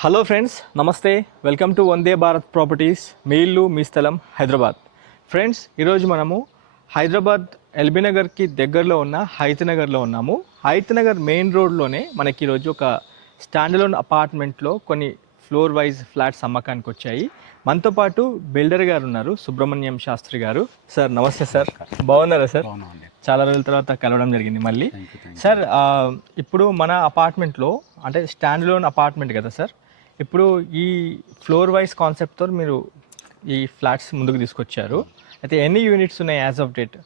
Hello friends నమస్తే. Welcome to Vande Bharat properties. మీ ఇల్లు మీ స్థలం హైదరాబాద్. ఫ్రెండ్స్ ఈరోజు మనము హైదరాబాద్ ఎల్బీ నగర్కి దగ్గరలో ఉన్న హైత్ నగర్లో ఉన్నాము. హైత్ నగర్ మెయిన్ రోడ్లోనే మనకి ఈరోజు ఒక స్టాండలోన్ అపార్ట్మెంట్లో కొన్ని ఫ్లోర్ వైజ్ ఫ్లాట్స్ అమ్మకానికి వచ్చాయి. మనతో పాటు బిల్డర్ గారు ఉన్నారు సుబ్రహ్మణ్యం శాస్త్రి గారు. సార్ నమస్తే సార్. బాగున్నారా సార్? చాలా రోజుల తర్వాత కలవడం జరిగింది మళ్ళీ. సార్ ఇప్పుడు మన అపార్ట్మెంట్లో అంటే స్టాండ్ లోన్ అపార్ట్మెంట్ కదా సార్? ఇప్పుడు ఈ ఫ్లోర్ వైజ్ కాన్సెప్ట్తో మీరు ఈ ఫ్లాట్స్ ముందుకు తీసుకొచ్చారు. అయితే ఎన్ని యూనిట్స్ ఉన్నాయి యాజ్ ఆఫ్ డేట్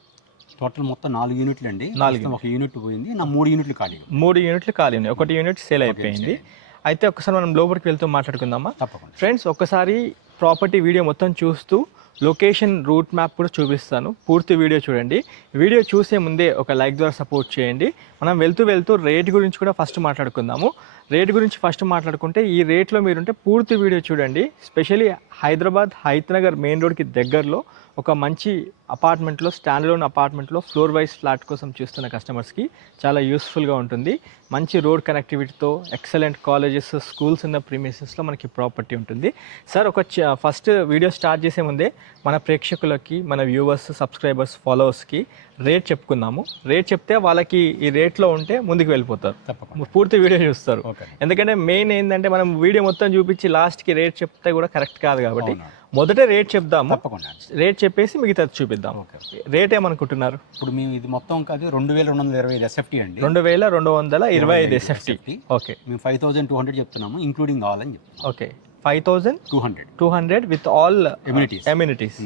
టోటల్ మొత్తం నాలుగు యూనిట్లు అండి. నాలుగు ఒక యూనిట్ పోయింది. నా మూడు యూనిట్లు ఖాళీ. మూడు యూనిట్లు ఖాళీ ఉన్నాయి. ఒకటి యూనిట్ సేల్ అయిపోయింది. అయితే ఒకసారి మనం లోపలికి వెళ్తూ మాట్లాడుకుందామా? తప్పకుండా. ఫ్రెండ్స్ ఒక్కసారి ప్రాపర్టీ వీడియో మొత్తం చూస్తూ లొకేషన్ రూట్ మ్యాప్ కూడా చూపిస్తాను. పూర్తి వీడియో చూడండి. వీడియో చూసే ముందే ఒక లైక్ ద్వారా సపోర్ట్ చేయండి. మనం వెళ్తూ వెళ్తూ రేట్ గురించి కూడా ఫస్ట్ మాట్లాడుకుందాము. రేట్ గురించి ఫస్ట్ మాట్లాడుకుంటే ఈ రేట్లో మీరుంటే పూర్తి వీడియో చూడండి. స్పెషల్లీ హైదరాబాద్ హైత్ నగర్ మెయిన్ రోడ్కి దగ్గరలో ఒక మంచి అపార్ట్మెంట్లో స్టాండ్లోన్ అపార్ట్మెంట్లో ఫ్లోర్ వైజ్ ఫ్లాట్ కోసం చూస్తున్న కస్టమర్స్కి చాలా యూస్ఫుల్గా ఉంటుంది. మంచి రోడ్ కనెక్టివిటీతో ఎక్సలెంట్ కాలేజెస్ స్కూల్స్ ఉన్న ప్రీమిసెస్లో మనకి ప్రాపర్టీ ఉంటుంది. సార్ ఒక ఫస్ట్ వీడియో స్టార్ట్ చేసే ముందే మన ప్రేక్షకులకి మన వ్యూవర్స్ సబ్స్క్రైబర్స్ ఫాలోవర్స్కి రేట్ చెప్పుకుందాము. రేట్ చెప్తే వాళ్ళకి ఈ రేట్లో ఉంటే ముందుకు వెళ్ళిపోతారు. తప్పకుండా. పూర్తి వీడియో చూస్తారు. ఎందుకంటే మెయిన్ ఏంటంటే మనం వీడియో మొత్తం చూపించి లాస్ట్కి రేట్ చెప్తే కూడా కరెక్ట్ కాదు కాబట్టి. మొదట రేట్ చెప్దాము. తప్పకుండా. రేట్ చెప్పేసి మిగతాది చూపిద్దాం. ఓకే. రేట్ ఏమనుకుంటున్నారు? ఇప్పుడు మేము ఇది మొత్తం కాదు రెండు వేల రెండు వందల ఇరవై ఐదు ఎస్ఎఫ్టీ అండి. రెండు వేల రెండు వందల ఇరవై ఐదు ఎస్ఎఫ్టీ. ఓకే. మేము ఫైవ్ థౌసండ్ టూ హండ్రెడ్ చెప్తున్నాము ఇంక్లూడింగ్ కావాలని చెప్తున్నాం okay. Five thousand two hundred. Two hundred with all Amenities. Amenities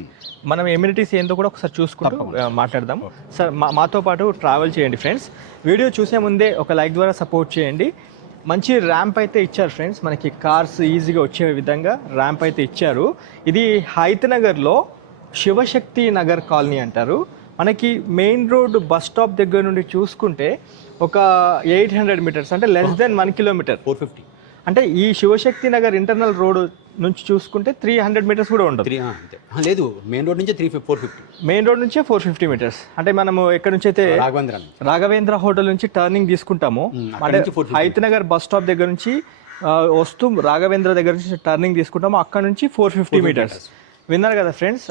మనం ఎమ్యూనిటీస్ ఏందో కూడా ఒకసారి చూసుకుంటూ మాట్లాడదాం. సార్ మా మాతో పాటు ట్రావెల్ చేయండి ఫ్రెండ్స్ వీడియో చూసే ముందే ఒక లైక్ ద్వారా సపోర్ట్ చేయండి. మంచి ర్యాంప్ అయితే ఇచ్చారు ఫ్రెండ్స్ మనకి కార్స్ ఈజీగా వచ్చే విధంగా ర్యాంప్ అయితే ఇచ్చారు. ఇది హైత్ నగర్లో శివశక్తి నగర్ కాలనీ అంటారు. మనకి మెయిన్ రోడ్ బస్ స్టాప్ దగ్గర నుండి చూసుకుంటే ఒక ఎయిట్ హండ్రెడ్ మీటర్స్ అంటే less than one kilometre four fifty అంటే ఈ శివశక్తి నగర్ ఇంటర్నల్ రోడ్ నుంచి చూసుకుంటే త్రీ హండ్రెడ్ మీటర్స్ కూడా ఉండదు. త్రీ లేదు మెయిన్ రోడ్ నుంచి three four fifty main road నుంచే ఫోర్ ఫిఫ్టీ మీటర్స్ అంటే మనము ఎక్కడి నుంచి అయితే రాఘవేంద్ర రాఘవేంద్ర హోటల్ నుంచి టర్నింగ్ తీసుకుంటాము. అంటే నుంచి 450. హైత్ నగర్ బస్ స్టాప్ దగ్గర నుంచి వస్తూ రాఘవేంద్ర దగ్గర నుంచి టర్నింగ్ తీసుకుంటాము. అక్కడ నుంచి ఫోర్ ఫిఫ్టీ మీటర్స్ విన్నారు కదా ఫ్రెండ్స్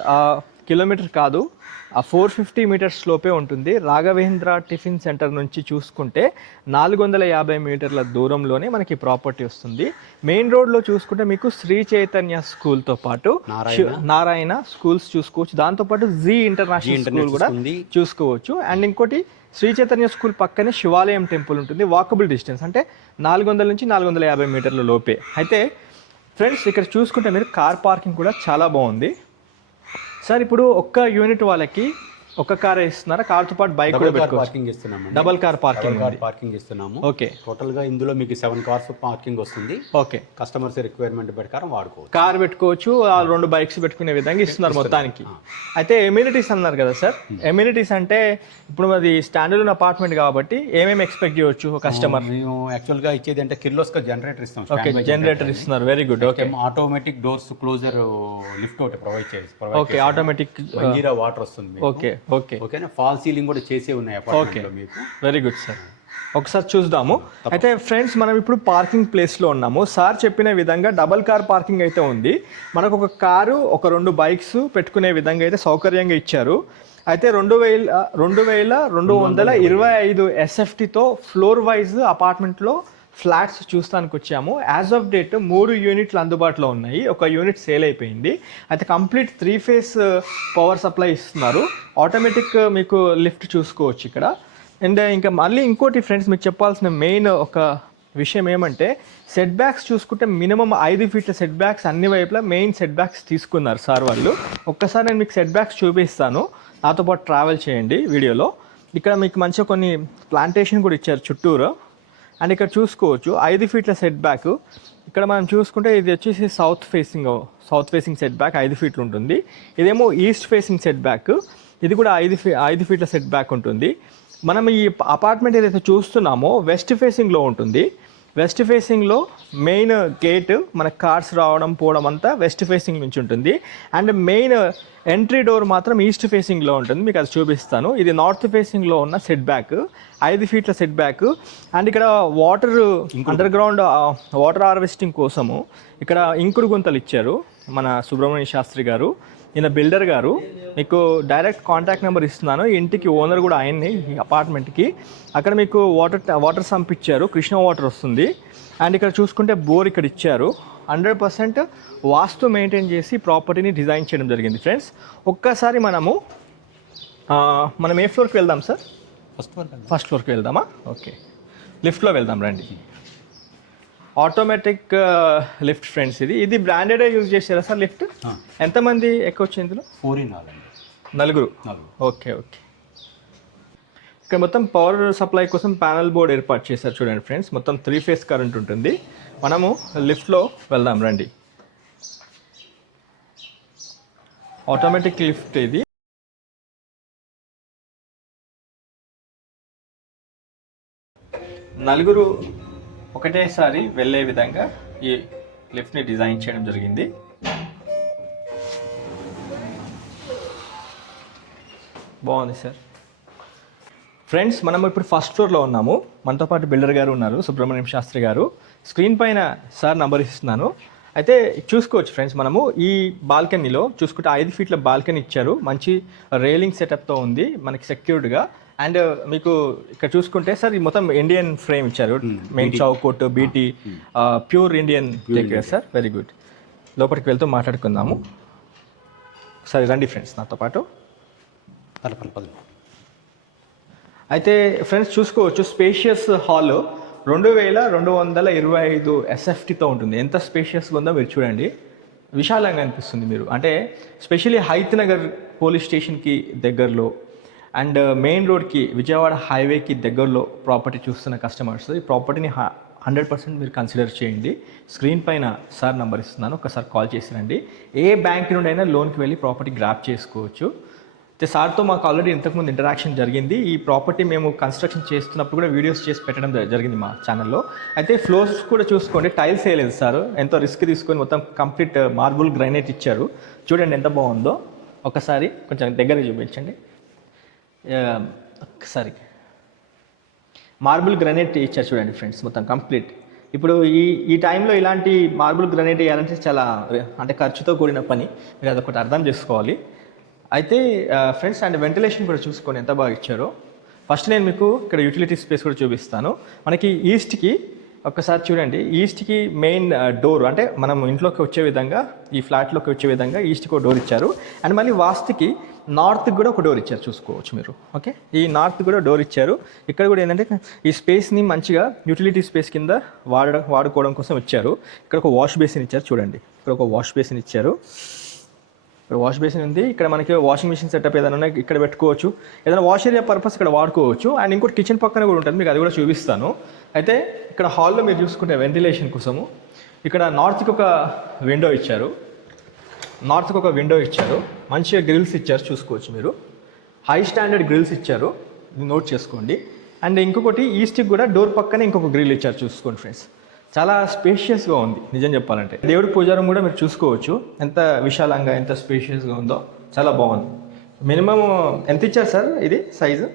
కిలోమీటర్ కాదు ఆ ఫోర్ ఫిఫ్టీ మీటర్స్ లోపే ఉంటుంది. రాఘవేంద్ర టిఫిన్ సెంటర్ నుంచి చూసుకుంటే నాలుగు వందల యాభై మీటర్ల దూరంలోనే మనకి ప్రాపర్టీ వస్తుంది. మెయిన్ రోడ్లో చూసుకుంటే మీకు శ్రీ చైతన్య స్కూల్తో పాటు నారాయణ. స్కూల్స్ చూసుకోవచ్చు. దాంతోపాటు జీ ఇంటర్నేషనల్ స్కూల్ కూడా చూసుకోవచ్చు. అండ్ ఇంకోటి శ్రీ చైతన్య స్కూల్ పక్కనే శివాలయం టెంపుల్ ఉంటుంది. వాకబుల్ డిస్టెన్స్ అంటే నాలుగు వందల నుంచి నాలుగు వందల యాభై మీటర్ల లోపే. అయితే ఫ్రెండ్స్ ఇక్కడ చూసుకుంటే మీరు కార్ పార్కింగ్ కూడా చాలా బాగుంది. సార్ ఇప్పుడు ఒక్క యూనిట్ వాళ్ళకి ఒక కార్ ఇస్తున్నారా కార్తో పాటు బైక్ కూడా కార్ పార్కింగ్ ఇస్తున్నాము double car parking car parking ఇస్తున్నాము ఓకే టోటల్గా ఇందులో మీకు సెవెన్ కార్స్ పార్కింగ్ వస్తుంది. ఓకే కస్టమర్స్ రిక్వైర్మెంట్ ప్రకారం వాడుకోవచ్చు. కార్ పెట్టుకోవచ్చు రెండు బైక్స్ పెట్టుకునే విధంగా ఇస్తున్నారు మొత్తానికి. అయితే ఎమ్యూనిటీస్ అన్నారు కదా సార్? ఎమ్యూనిటీస్ అంటే ఇప్పుడు అది స్టాండర్డ్ అపార్ట్మెంట్ కాబట్టి ఏమేమి ఎక్స్పెక్ట్ చేయవచ్చు కస్టమర్ మేము యాక్చువల్గా ఇచ్చేది అంటే కిర్లోస్కర్ జనరేటర్ ఇస్తాం ఓకే జనరేటర్ ఇస్తున్నారు. Very good okay automatic doors closer lift ఒకటి ప్రొవైడ్ చేసి ఓకే ఆటోమేటిక్ వాటర్ వస్తుంది. ఓకే ఓకే ఓకేనా? ఫాల్ సీలింగ్ కూడా చేసే ఉన్నాయి apartment లో మీకు. వెరీ గుడ్ సార్ ఒకసారి చూద్దాము. అయితే ఫ్రెండ్స్ మనం ఇప్పుడు పార్కింగ్ ప్లేస్లో ఉన్నాము. సార్ చెప్పిన విధంగా డబల్ కార్ పార్కింగ్ అయితే ఉంది. మనకు ఒక కారు ఒక రెండు బైక్స్ పెట్టుకునే విధంగా అయితే సౌకర్యంగా ఇచ్చారు. అయితే రెండు వేల రెండు వేల రెండు వందల ఇరవై ఐదు ఎస్ఎఫ్టీతో ఫ్లోర్ వైజ్ అపార్ట్మెంట్లో ఫ్లాట్స్ చూస్తానికి వచ్చాము యాజ్ ఆఫ్ డేట్ మూడు యూనిట్లు అందుబాటులో ఉన్నాయి. ఒక యూనిట్ సేల్ అయిపోయింది. అయితే complete three phase uh, power supply ఇస్తున్నారు. ఆటోమేటిక్ uh, మీకు లిఫ్ట్ చూసుకోవచ్చు ఇక్కడ. అండ్ uh, ఇంకా మళ్ళీ ఇంకోటి ఫ్రెండ్స్ మీకు చెప్పాల్సిన మెయిన్ ఒక విషయం ఏమంటే సెట్ బ్యాక్స్ చూసుకుంటే మినిమం ఐదు ఫీట్ల సెట్ బ్యాక్స్ అన్ని వైపులా మెయిన్ సెట్ బ్యాక్స్ తీసుకున్నారు సార్ వాళ్ళు. ఒక్కసారి నేను మీకు సెట్ బ్యాక్స్ చూపిస్తాను. నాతో పాటు ట్రావెల్ చేయండి వీడియోలో. ఇక్కడ మీకు మంచిగా కొన్ని ప్లాంటేషన్ కూడా ఇచ్చారు చుట్టూరు. అండ్ ఇక్కడ చూసుకోవచ్చు ఐదు ఫీట్ల సెట్ బ్యాక్ ఇక్కడ మనం చూసుకుంటే ఇది వచ్చేసి south facing south facing setback ఐదు ఫీట్లు ఉంటుంది. ఇదేమో ఈస్ట్ ఫేసింగ్ సెట్ బ్యాక్ ఇది కూడా ఐదు ఫీ ఐదు ఫీట్ల సెట్ బ్యాక్ ఉంటుంది. మనం ఈ అపార్ట్మెంట్ ఏదైతే చూస్తున్నామో వెస్ట్ ఫేసింగ్లో ఉంటుంది. వెస్ట్ ఫేసింగ్లో మెయిన్ గేట్ మన కార్స్ రావడం పోవడం అంతా వెస్ట్ ఫేసింగ్ నుంచి ఉంటుంది. అండ్ మెయిన్ ఎంట్రీ డోర్ మాత్రం ఈస్ట్ ఫేసింగ్లో ఉంటుంది. మీకు అది చూపిస్తాను. ఇది నార్త్ ఫేసింగ్లో ఉన్న సెట్ బ్యాక్. ఐదు ఫీట్ల సెట్ బ్యాక్. అండ్ ఇక్కడ water underground water harvesting కోసము ఇక్కడ ఇంకుడు గుంతలు ఇచ్చారు మన సుబ్రహ్మణ్య శాస్త్రి గారు. ఈయన బిల్డర్ గారు మీకు డైరెక్ట్ కాంటాక్ట్ నెంబర్ ఇస్తున్నాను. ఇంటికి ఓనర్ కూడా ఆయన్ని ఈ అపార్ట్మెంట్కి. అక్కడ మీకు వాటర్ వాటర్ సంప్ ఇచ్చారు కృష్ణ వాటర్ వస్తుంది. అండ్ ఇక్కడ చూసుకుంటే బోర్ ఇక్కడ ఇచ్చారు. హండ్రెడ్ పర్సెంట్ వాస్తు మెయింటైన్ చేసి ప్రాపర్టీని డిజైన్ చేయడం జరిగింది ఫ్రెండ్స్. ఒక్కసారి మనము మనం ఏ ఫ్లోర్కి వెళ్దాం సార్? ఫస్ట్ వన్ ఫస్ట్ ఫ్లోర్కి వెళ్దామా? ఓకే. లిఫ్ట్లో వెళ్దాం రండి. ఆటోమేటిక్ లిఫ్ట్ ఫ్రెండ్స్ ఇది. ఇది బ్రాండెడే యూజ్ చేశారా సార్ లిఫ్ట్ ఎంతమంది ఎక్కొచ్చు ఇందులో? ఫోర్ ఇన్ నలుగురు? నాలుగు ఓకే ఓకే. ఇక్కడ మొత్తం పవర్ సప్లై కోసం ప్యానల్ బోర్డ్ ఏర్పాటు చేశారు చూడండి ఫ్రెండ్స్ మొత్తం త్రీ ఫేస్ కరెంట్ ఉంటుంది. మనము లిఫ్ట్లో వెళ్దాం రండి. ఆటోమేటిక్ లిఫ్ట్ ఇది. నలుగురు ఒకటేసారి వెళ్ళే విధంగా ఈ లిఫ్ట్ని డిజైన్ చేయడం జరిగింది. బాగుంది సార్ ఫ్రెండ్స్ మనం ఇప్పుడు ఫస్ట్ ఫ్లోర్లో ఉన్నాము. మనతో పాటు బిల్డర్ గారు ఉన్నారు సుబ్రహ్మణ్యం శాస్త్రి గారు. స్క్రీన్ పైన సార్ నంబర్ ఇస్తున్నాను. అయితే చూసుకోవచ్చు ఫ్రెండ్స్ మనము ఈ బాల్కనీలో చూసుకుంటే ఐదు ఫీట్ల బాల్కనీ ఇచ్చారు. మంచి రైలింగ్ సెటప్తో ఉంది మనకి సెక్యూర్డ్గా అండ్ మీకు ఇక్కడ చూసుకుంటే సార్ ఈ మొత్తం ఇండియన్ ఫ్రేమ్ ఇచ్చారు. మెయిన్ చౌకోట్ BT pure Indian sir. Very good లోపలికి వెళ్తూ మాట్లాడుకుందాము. సరే రండి ఫ్రెండ్స్ నాతో పాటు. అయితే ఫ్రెండ్స్ చూసుకోవచ్చు స్పేషియస్ హాల్ రెండు వేల రెండు వందల ఇరవై ఐదు ఎస్ఎఫ్టీతో ఉంటుంది. ఎంత స్పేషియస్గా ఉందో మీరు చూడండి. విశాలంగా అనిపిస్తుంది మీరు. అంటే స్పెషల్లీ హైత్ నగర్ పోలీస్ స్టేషన్కి దగ్గరలో అండ్ uh, మెయిన్ రోడ్కి విజయవాడ హైవేకి దగ్గరలో ప్రాపర్టీ చూస్తున్న కస్టమర్స్ ఈ ప్రాపర్టీని హండ్రెడ్ పర్సెంట్ మీరు కన్సిడర్ చేయండి. స్క్రీన్ పైన సార్ నంబర్ ఇస్తున్నాను. ఒకసారి కాల్ చేసిరండి. ఏ బ్యాంక్ నుండి అయినా లోన్కి వెళ్ళి ప్రాపర్టీ గ్రాప్ చేసుకోవచ్చు. అయితే సార్తో మాకు ఆల్రెడీ ఇంతకుముందు ఇంటరాక్షన్ జరిగింది. ఈ ప్రాపర్టీ మేము కన్స్ట్రక్షన్ చేస్తున్నప్పుడు కూడా వీడియోస్ చేసి పెట్టడం జరిగింది మా ఛానల్లో అయితే ఫ్లోర్స్ కూడా చూసుకోండి. టైల్స్ వేయలేదు సార్ ఎంతో రిస్క్ తీసుకొని మొత్తం కంప్లీట్ మార్బుల్ గ్రైనేట్ ఇచ్చారు. చూడండి ఎంత బాగుందో. ఒకసారి కొంచెం దగ్గర చూపించండి. సారీ. మార్బుల్ గ్రనైట్ ఇచ్చారు చూడండి ఫ్రెండ్స్ మొత్తం కంప్లీట్. ఇప్పుడు ఈ ఈ టైంలో ఇలాంటి మార్బుల్ గ్రనైట్ వేయాలంటే చాలా అంటే ఖర్చుతో కూడిన పని. మీరు అదొకటి అర్థం చేసుకోవాలి. అయితే ఫ్రెండ్స్ అండ్ వెంటిలేషన్ కూడా చూసుకొని ఎంత బాగా ఇచ్చారో. ఫస్ట్ నేను మీకు ఇక్కడ యూటిలిటీ స్పేస్ కూడా చూపిస్తాను. మనకి ఈస్ట్కి ఒక్కసారి చూడండి ఈస్ట్కి మెయిన్ డోర్ అంటే మనం ఇంట్లోకి వచ్చే విధంగా ఈ ఫ్లాట్లోకి వచ్చే విధంగా ఈస్ట్కి ఒక డోర్ ఇచ్చారు. అండ్ మళ్ళీ వాస్తుకి నార్త్కి కూడా ఒక డోర్ ఇచ్చారు చూసుకోవచ్చు మీరు. ఓకే? ఈ నార్త్ కూడా డోర్ ఇచ్చారు. ఇక్కడ కూడా ఏంటంటే ఈ స్పేస్ని మంచిగా యూటిలిటీ స్పేస్ కింద వాడ వాడుకోవడం కోసం ఇచ్చారు ఇక్కడ ఒక వాష్ బేసిన్ ఇచ్చారు చూడండి. ఇక్కడ ఒక వాష్ బేసిన్ ఇచ్చారు. ఇక్కడ వాష్ బేసిన్ ఉంది. ఇక్కడ మనకి వాషింగ్ మిషన్ సెటప్ ఏదైనా ఉన్నాయి ఇక్కడ పెట్టుకోవచ్చు. ఏదైనా వాష్ ఏరియా పర్పస్ ఇక్కడ వాడుకోవచ్చు. అండ్ ఇంకోటి కిచెన్ పక్కన కూడా ఉంటుంది. మీకు అది కూడా చూపిస్తాను. అయితే ఇక్కడ హాల్లో మీరు చూసుకుంటే వెంటిలేషన్ కోసము ఇక్కడ నార్త్కి ఒక విండో ఇచ్చారు. నార్త్కి ఒక విండో ఇచ్చారు. మంచిగా గ్రిల్స్ ఇచ్చారు చూసుకోవచ్చు మీరు. హై స్టాండర్డ్ గ్రిల్స్ ఇచ్చారు. నోట్ చేసుకోండి. అండ్ ఇంకొకటి ఈస్ట్కి కూడా డోర్ పక్కనే ఇంకొక గ్రిల్ ఇచ్చారు చూసుకోండి ఫ్రెండ్స్ చాలా స్పేషియస్గా ఉంది నిజం చెప్పాలంటే. దేవుడి పూజారం కూడా మీరు చూసుకోవచ్చు. ఎంత విశాలంగా ఎంత స్పేషియస్గా ఉందో చాలా బాగుంది. మినిమం ఎంత ఇచ్చారు సార్ ఇది? సైజు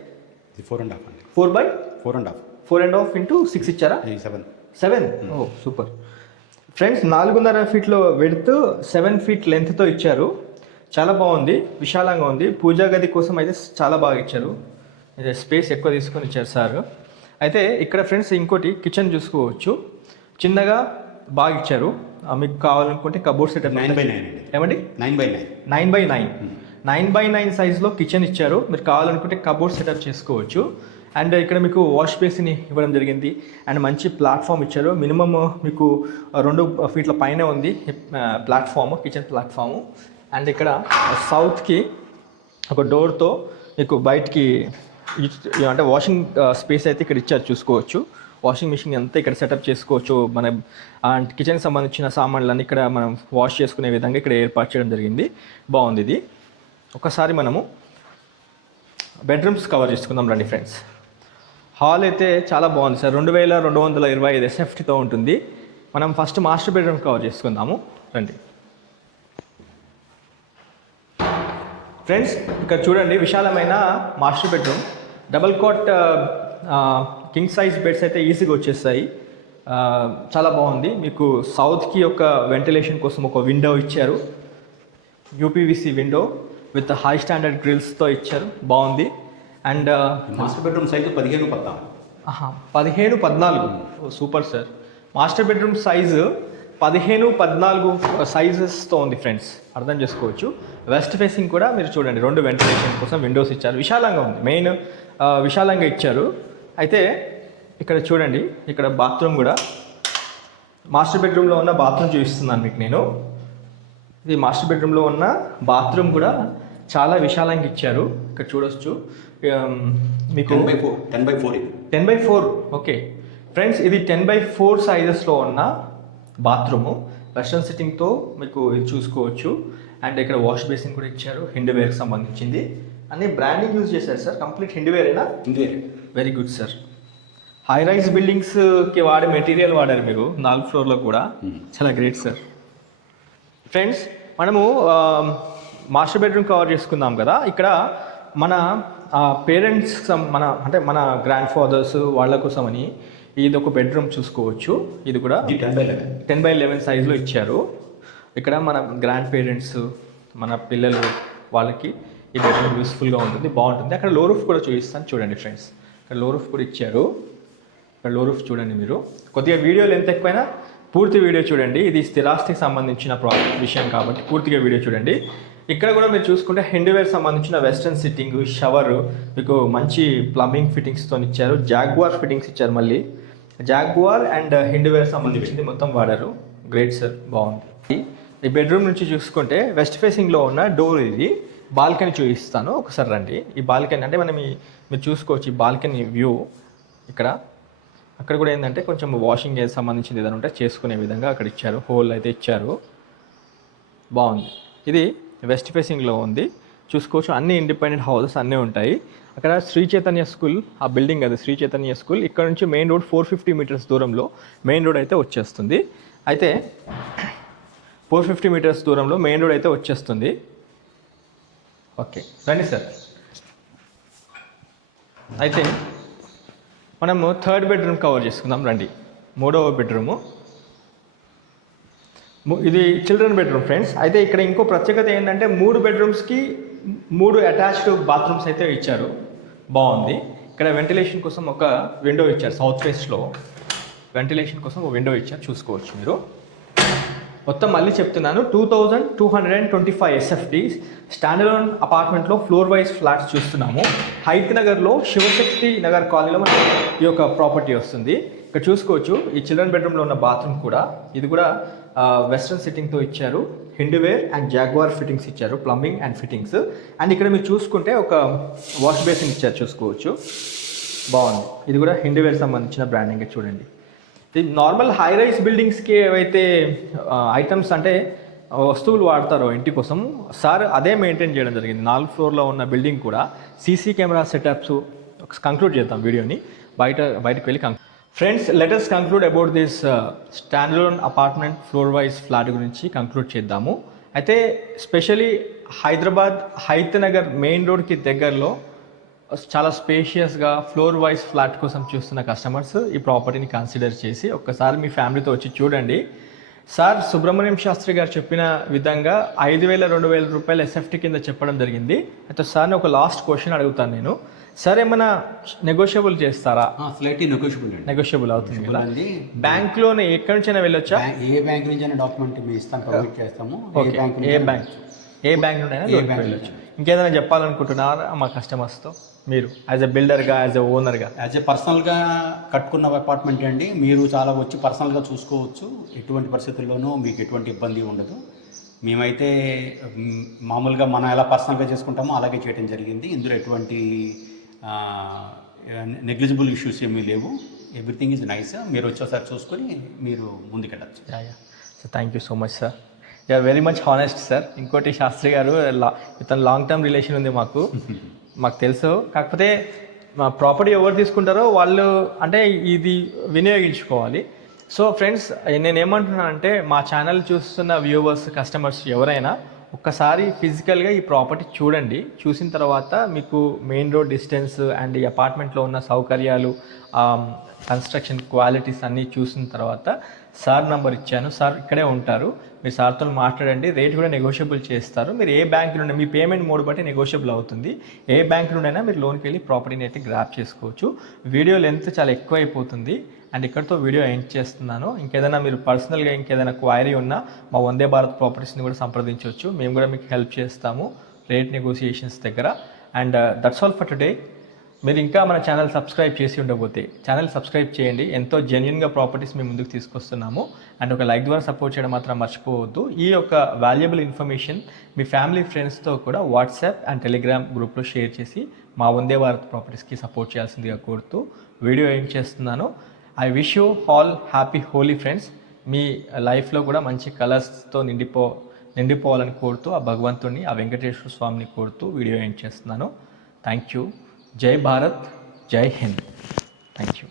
ఇది ఫోర్ అండ్ హాఫ్ అండి. Four by four and half four and half into six ఇచ్చారా? సెవెన్ సెవెన్ ఓ సూపర్ ఫ్రెండ్స్ నాలుగున్నర ఫీట్లో వెడుతూ సెవెన్ ఫీట్ లెంత్తో ఇచ్చారు. చాలా బాగుంది విశాలంగా ఉంది. పూజా గది కోసం అయితే చాలా బాగా ఇచ్చారు. స్పేస్ ఎక్కువ తీసుకొని ఇచ్చారు సార్. అయితే ఇక్కడ ఫ్రెండ్స్ ఇంకోటి కిచెన్ చూసుకోవచ్చు. చిన్నగా బాగా ఇచ్చారు. మీకు కావాలనుకుంటే cupboard setup nine by nine ఏమండి? Nine by nine nine by nine nine by nine సైజ్లో కిచెన్ ఇచ్చారు. మీరు కావాలనుకుంటే కబోర్డ్ సెటప్ చేసుకోవచ్చు. అండ్ ఇక్కడ మీకు వాష్ బేసిన్ ఇవ్వడం జరిగింది. అండ్ మంచి ప్లాట్ఫామ్ ఇచ్చారు. మినిమమ్ మీకు రెండు ఫీట్ల పైన ఉంది ప్లాట్ఫామ్ కిచెన్ ప్లాట్ఫాము. అండ్ ఇక్కడ సౌత్కి ఒక డోర్తో మీకు బయటికి అంటే వాషింగ్ స్పేస్ అయితే ఇక్కడ ఇచ్చారు చూసుకోవచ్చు. వాషింగ్ మిషన్ అంతా ఇక్కడ సెటప్ చేసుకోవచ్చు. మన కిచెన్కి సంబంధించిన సామాన్లన్నీ ఇక్కడ మనం వాష్ చేసుకునే విధంగా ఇక్కడ ఏర్పాటు చేయడం జరిగింది. బాగుంది ఇది. ఒకసారి మనము బెడ్రూమ్స్ కవర్ చేసుకుందాం రండి ఫ్రెండ్స్. హాల్ అయితే చాలా బాగుంది సార్. రెండు వేల రెండు వందల ఇరవై ఐదు ఎస్ఎఫ్టీతో ఉంటుంది. మనం ఫస్ట్ మాస్టర్ బెడ్రూమ్ కవర్ చేసుకుందాము. రండి. ఫ్రెండ్స్ ఇక్కడ చూడండి విశాలమైన master bedroom double cot king size beds అయితే ఈజీగా వచ్చేస్తాయి. చాలా బాగుంది. మీకు సౌత్కి ఒక వెంటిలేషన్ కోసం ఒక విండో ఇచ్చారు. UPVC window with high standard గ్రిల్స్తో ఇచ్చారు. బాగుంది. అండ్ మాస్టర్ బెడ్రూమ్ సైజు పదిహేను పద్నాలుగు. పదిహేను పద్నాలుగు. Super sir. Master bedroom size పదిహేను పద్నాలుగు సైజెస్తో ఉంది ఫ్రెండ్స్ అర్థం చేసుకోవచ్చు. వెస్ట్ ఫేసింగ్ కూడా మీరు చూడండి రెండు వెంటిలేషన్ కోసం విండోస్ ఇచ్చారు. విశాలంగా ఉంది. మెయిన్ ఆ, విశాలంగా ఇచ్చారు. అయితే ఇక్కడ చూడండి ఇక్కడ బాత్రూమ్ కూడా. మాస్టర్ బెడ్రూమ్లో ఉన్న బాత్రూమ్ చూపిస్తున్నాను మీకు నేను. ఇది మాస్టర్ బెడ్రూమ్లో ఉన్న బాత్రూమ్ కూడా. చాలా విశాలంగా ఇచ్చారు. ఇక్కడ చూడొచ్చు. మీకు ten by four ten by four ten by four. Okay. Friends ఇది టెన్ బై ఫోర్ సైజెస్లో ఉన్న బాత్రూము. వెస్ట్రన్ సిట్టింగ్తో మీకు ఇది చూసుకోవచ్చు. అండ్ ఇక్కడ వాష్ బేసిన్ కూడా ఇచ్చారు హిండ్వేర్కి సంబంధించింది. అన్ని బ్రాండింగ్ యూజ్ చేశారు సార్. కంప్లీట్ హిండ్వేరేనా ఇందే very. Good sir. High rise బిల్డింగ్స్కి వాడే మెటీరియల్ వాడారు మీరు నాలుగు ఫ్లోర్లో కూడా. చాలా గ్రేట్ సార్. ఫ్రెండ్స్ మనము మాస్టర్ బెడ్రూమ్ కవర్ చేసుకుందాం కదా. ఇక్కడ మన పేరెంట్స్ మన అంటే మన గ్రాండ్ ఫాదర్స్ వాళ్ళ కోసమని ఇది ఒక బెడ్రూమ్ చూసుకోవచ్చు. ఇది కూడా ఇది ten by eleven ten by eleven సైజులో ఇచ్చారు. ఇక్కడ మన గ్రాండ్ పేరెంట్స్ మన పిల్లలు వాళ్ళకి ఈ బెడ్రూమ్ యూస్ఫుల్గా ఉంటుంది బాగుంటుంది. అక్కడ లో రూఫ్ కూడా చూపిస్తాను చూడండి ఫ్రెండ్స్ ఇక్కడ లో రూఫ్ కూడా ఇచ్చారు. ఇక్కడ లో రూఫ్ చూడండి మీరు. కొద్దిగా వీడియోలు ఎంత ఎక్కువైనా పూర్తి వీడియో చూడండి. ఇది స్థిరాస్తికి సంబంధించిన ప్రా విషయం కాబట్టి పూర్తిగా వీడియో చూడండి. ఇక్కడ కూడా మీరు చూసుకుంటే హెండ్వేర్ సంబంధించిన వెస్ట్రన్ సిట్టింగ్ షవర్ మీకు మంచి ప్లంబింగ్ ఫిట్టింగ్స్తో ఇచ్చారు. జాగ్వార్ ఫిట్టింగ్స్ ఇచ్చారు మళ్ళీ. జాగ్వార్ అండ్ హెండ్వేర్ సంబంధించింది మొత్తం వాడారు. గ్రేట్ సార్ బాగుంది. ఈ బెడ్రూమ్ నుంచి చూసుకుంటే వెస్ట్ ఫేసింగ్లో ఉన్న డోర్ ఇది. బాల్కనీ చూపిస్తాను. ఒకసారి రండి. ఈ బాల్కనీ అంటే మనం మీరు చూసుకోవచ్చు ఈ బాల్కనీ వ్యూ ఇక్కడ. అక్కడ కూడా ఏంటంటే కొంచెం వాషింగ్ సంబంధించింది ఏదైనా ఉంటే చేసుకునే విధంగా అక్కడ ఇచ్చారు. హోల్ అయితే ఇచ్చారు. బాగుంది. ఇది వెస్ట్ ఫేసింగ్లో ఉంది. చూసుకోవచ్చు అన్ని ఇండిపెండెంట్ హౌసెస్ అన్నీ ఉంటాయి. అక్కడ శ్రీ చైతన్య స్కూల్ ఆ బిల్డింగ్ అది శ్రీ చైతన్య స్కూల్. ఇక్కడ నుంచి main road four fifty metres దూరంలో మెయిన్ రోడ్ అయితే వచ్చేస్తుంది. అయితే ఫోర్ ఫిఫ్టీ మీటర్స్ దూరంలో మెయిన్ రోడ్ అయితే వచ్చేస్తుంది. ఓకే రండి సార్. అయితే మనము థర్డ్ బెడ్రూమ్ కవర్ చేసుకుందాం. రండి. మూడవ బెడ్రూము. ఇది చిల్డ్రన్ బెడ్రూమ్ ఫ్రెండ్స్ అయితే ఇక్కడ ఇంకో ప్రత్యేకత ఏంటంటే మూడు బెడ్రూమ్స్కి మూడు అటాచ్డ్ బాత్రూమ్స్ అయితే ఇచ్చారు. బాగుంది. ఇక్కడ వెంటిలేషన్ కోసం ఒక విండో ఇచ్చారు సౌత్ ఫేస్లో వెంటిలేషన్ కోసం ఒక విండో ఇచ్చారు చూసుకోవచ్చు మీరు. మొత్తం మళ్ళీ చెప్తున్నాను two thousand two hundred and twenty five SFT standard అపార్ట్మెంట్లో ఫ్లోర్ వైజ్ ఫ్లాట్స్ చూస్తున్నాము. హైత్ నగర్లో శివశక్తి నగర్ కాలనీలో మనకి ఈ యొక్క ప్రాపర్టీ వస్తుంది. ఇక్కడ చూసుకోవచ్చు ఈ చిల్డ్రన్ బెడ్రూమ్లో ఉన్న బాత్రూమ్ కూడా. ఇది కూడా వెస్ట్రన్ సిట్టింగ్తో ఇచ్చారు. హిండ్వేర్ అండ్ జాగ్వార్ ఫిట్టింగ్స్ ఇచ్చారు ప్లంబింగ్ అండ్ ఫిట్టింగ్స్. అండ్ ఇక్కడ మీరు చూసుకుంటే ఒక వాష్ బేసిన్ ఇచ్చారు చూసుకోవచ్చు. బాగుంది. ఇది కూడా హిండ్వేర్ సంబంధించిన బ్రాండింగ్ చూడండి. ఇది నార్మల్ హై రైస్ బిల్డింగ్స్కి ఏవైతే ఐటమ్స్ అంటే వస్తువులు వాడతారో ఇంటి కోసం సార్ అదే మెయింటైన్ చేయడం జరిగింది. నాలుగు ఫ్లోర్లో ఉన్న బిల్డింగ్ కూడా సీసీ కెమెరా సెటప్స్ కంక్లూడ్ చేద్దాం వీడియోని. బయట బయటకు వెళ్ళి కంక్ friends letters conclude about this standard apartment floor wise flat గురించి కంక్లూడ్ చేద్దాము. అయితే స్పెషలీ హైదరాబాద్ హైత్ నగర్ మెయిన్ రోడ్కి దగ్గరలో uh, చాలా స్పేషియస్గా ఫ్లోర్ వైజ్ ఫ్లాట్ కోసం చూస్తున్న కస్టమర్స్ ఈ ప్రాపర్టీని కన్సిడర్ చేసి ఒక్కసారి మీ ఫ్యామిలీతో వచ్చి చూడండి. సార్ సుబ్రహ్మణ్యం శాస్త్రి గారు చెప్పిన విధంగా ఐదు వేల రెండు వేల రూపాయలు ఎస్ఎఫ్టీ కింద చెప్పడం జరిగింది. అయితే సార్ని ఒక లాస్ట్ క్వశ్చన్ అడుగుతాను నేను. సార్ ఏమైనా నెగోషియబుల్ చేస్తారా? స్లైట్లీ నెగోషియబుల్ అండి. నెగోషియబుల్ అవుతుంది కదా. బ్యాంక్ లోన్ ఎక్కడి నుంచైనా వెళ్ళొచ్చా? ఏ బ్యాంక్ నుంచి అయినా డాక్యుమెంట్ మేము ఇస్తాం ప్రొవైడ్ చేస్తాము. ఏ బ్యాంక్ ఏ బ్యాంక్? ఏ బ్యాంక్ నుండి అయినా ఏ లోన్కి బ్యాంక్ వెళ్ళొచ్చు. ఇంకేదైనా చెప్పాలనుకుంటున్నారా మా కస్టమర్స్తో మీరు యాజ్ ఎ బిల్డర్గా యాజ్ ఎ ఓనర్గా యాజ్ ఏ పర్సనల్గా కట్టుకున్న అపార్ట్మెంట్ అండి. మీరు చాలా వచ్చి పర్సనల్గా చూసుకోవచ్చు. ఎటువంటి పరిస్థితుల్లోనూ మీకు ఎటువంటి ఇబ్బంది ఉండదు. మేమైతే మామూలుగా మనం ఎలా పర్సనల్గా చేసుకుంటామో అలాగే చేయడం జరిగింది. ఇందులో ఎటువంటి నెగ్లిజిబుల్ ఇష్యూస్ ఏమీ లేవు. ఎవ్రీథింగ్ ఈజ్ నైస్ మీరు వచ్చేసారి చూసుకొని మీరు ముందుకెళ్ళచ్చు. So thank you so much sir yeah very much honest sir ఇంకోటి శాస్త్రి గారు ఇతను లాంగ్ టర్మ్ రిలేషన్ ఉంది మాకు. మాకు తెలుసు. కాకపోతే ప్రాపర్టీ ఎవరు తీసుకుంటారో వాళ్ళు అంటే ఇది వినియోగించుకోవాలి. సో ఫ్రెండ్స్ నేను ఏమంటున్నానంటే మా ఛానల్ చూస్తున్న వ్యూవర్స్ కస్టమర్స్ ఎవరైనా ఒక్కసారి ఫిజికల్గా ఈ ప్రాపర్టీ చూడండి. చూసిన తర్వాత మీకు మెయిన్ రోడ్ డిస్టెన్స్ అండ్ ఈ అపార్ట్మెంట్లో ఉన్న సౌకర్యాలు um, కన్స్ట్రక్షన్ క్వాలిటీస్ అన్నీ చూసిన తర్వాత సార్ నంబర్ ఇచ్చాను. సార్ ఇక్కడే ఉంటారు. మీరు సార్తో మాట్లాడండి. రేట్ కూడా నెగోషియబుల్ చేస్తారు. మీరు ఏ బ్యాంక్ నుండి మీ పేమెంట్ మోడ్ బట్టి నెగోషియబుల్ అవుతుంది. ఏ బ్యాంక్ నుండైనా మీరు లోన్కి వెళ్ళి ప్రాపర్టీని అయితే గ్రాప్ చేసుకోవచ్చు. వీడియో లెంత్ చాలా ఎక్కువ అయిపోతుంది అండ్ ఇక్కడితో వీడియో ఎండ్ చేస్తున్నాను. ఇంకేదైనా మీరు పర్సనల్గా ఇంకేదైనా క్వైరీ ఉన్నా మా వందే భారత్ ప్రాపర్టీస్ని కూడా సంప్రదించవచ్చు. మేము కూడా మీకు హెల్ప్ చేస్తాము రేట్ నెగోసియేషన్స్ దగ్గర. And that's all for today మీరు ఇంకా మన ఛానల్ సబ్స్క్రైబ్ చేసి ఉండకపోతే ఛానల్ సబ్స్క్రైబ్ చేయండి. ఎంతో జెన్యున్గా ప్రాపర్టీస్ మేము ముందుకు తీసుకొస్తున్నాము. అండ్ ఒక లైక్ ద్వారా సపోర్ట్ చేయడం మాత్రం మర్చిపోవద్దు. ఈ యొక్క వాల్యుబుల్ ఇన్ఫర్మేషన్ మీ ఫ్యామిలీ ఫ్రెండ్స్తో కూడా వాట్సాప్ అండ్ టెలిగ్రామ్ గ్రూప్లో షేర్ చేసి మా వందే భారత్ ప్రాపర్టీస్కి సపోర్ట్ చేయాల్సిందిగా కోరుతూ వీడియో ఏం చేస్తున్నాను. I wish you all happy Holi friends మీ లైఫ్లో కూడా మంచి కలర్స్తో నిండిపో నిండిపోవాలని కోరుతూ ఆ భగవంతుడిని ఆ వెంకటేశ్వర స్వామిని కోరుతూ వీడియో ఎండ్ చేస్తున్నాను. థ్యాంక్ యూ జై భారత్ జై హింద్. Thank you